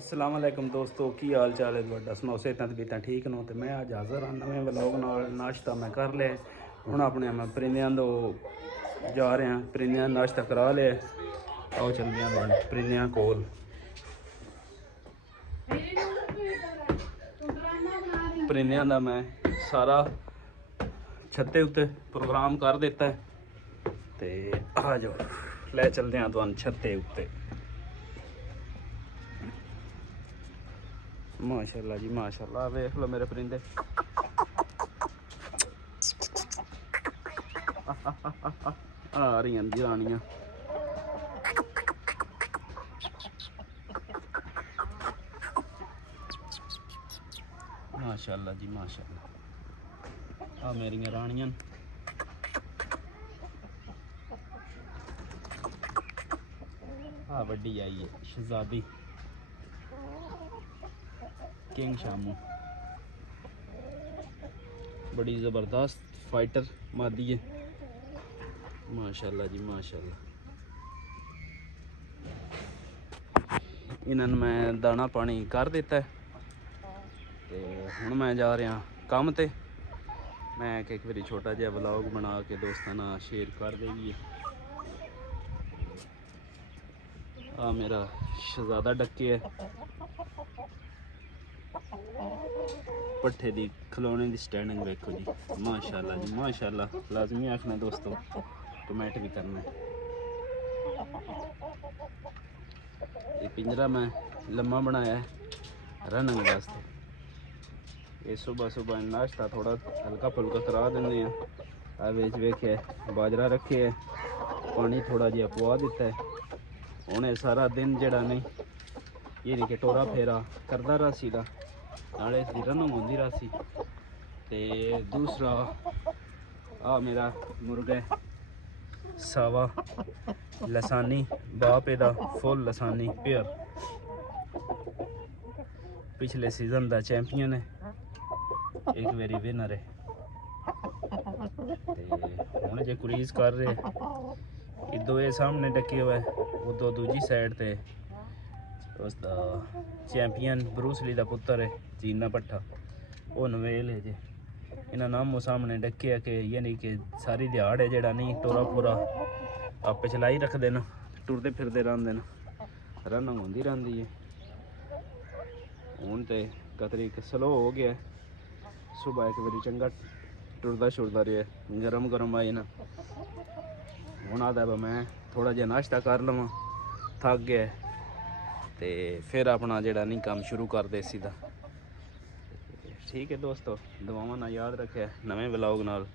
अस्सलाम वालेकुम दोस्तों, की हाल चाल है तुहाडा? सुनाओ, सेहतां तबीयतां ठीक न? तो मैं अज हाज़र हाँ नवे व्लॉग नाल। नाश्ता मैं कर लिया, हुण अपने मैं परिंदियां दो जा रहे हैं। परिंदियां नाश्ता करा लिया, आओ चलदे हैं परिंदियां कोल। परिंदियां दा मैं सारा छत्ते उत्ते प्रोग्राम कर दिता है ते आ जाओ ले चलते हैं तुहानू छत्ते उत्ते। माशाल्लाह जी माशाल्लाह, वेख लो मेरे परिंदे। आ रही जी रानियां। माशाल्लाह जी माशाल्लाह, आ मेरियां रानियां। आ वड्डी आई है शहजादी किंग शामू, बड़ी ज़बरदस्त फाइटर मादी है। माशाल्लाह जी माशाल्लाह। इन्होंने मैं दाना पानी कर दिता है ते हुण मैं जा रहा काम ते। मैं एक बारी छोटा जिहा व्लॉग बना के दोस्तों नाल शेयर कर देगी। आ मेरा शहजादा डक्के है, पट्ठे दी खिलौने दी स्टैंडिंग वेखो जी। माशाल्लाह जी माशाल्लाह, लाजमी आखना दोस्तों, कमेंट भी करना। ये पिंजरा मैं लम्मा बनाया है रनिंग वास्ते। ये सुबह सुबह नाश्ता थोड़ा हल्का फुल्का करा देंगे। आ बेच वेखे बाजरा रखे है, पानी थोड़ा जिहा पवा दिता है। उन्हें सारा दिन जड़ा नहीं ये नहीं कि टोरा फेरा करता रहा सीगा, नाले इसकी रनिंग होंदी रहा सी। ते दूसरा आ मेरा मुर्गा है सावा लसानी, बाप एदा फुल लसानी पेयर, पिछले सीजन का चैंपियन है, एक बारी विनर है। हुण जे कुरीज कर रहे इदो ये सामने डके हुआ है, उदो दूजी साइड ते उसका चैंपियन ब्रूसली का पुत्र है चीना भट्ठा, वो नवेल है जे। इन्होंने नामो सामने डके है कि यानी कि सारी दिहाड़ है जड़ा नहीं टोरा पूरा आप चलाई रखते हैं, टुरते फिरते रहते हैं, रनिंग होंदी रहती है। हुण तो कतरी स्लो हो गया, सुबह एक बारी चंगा टुरदा छुरदा रहा, गरम गरम आई ना। हुण आता मैं थोड़ा जिहा नाश्ता कर लवां, थक गया तो फिर अपना जड़ा नहीं काम शुरू कर दे सीधा। ठीक है दोस्तों, दुआवां ना याद रखे, नवे व्लॉग नाल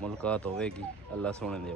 मुलाकात होवेगी। अल्लाह सोने दे।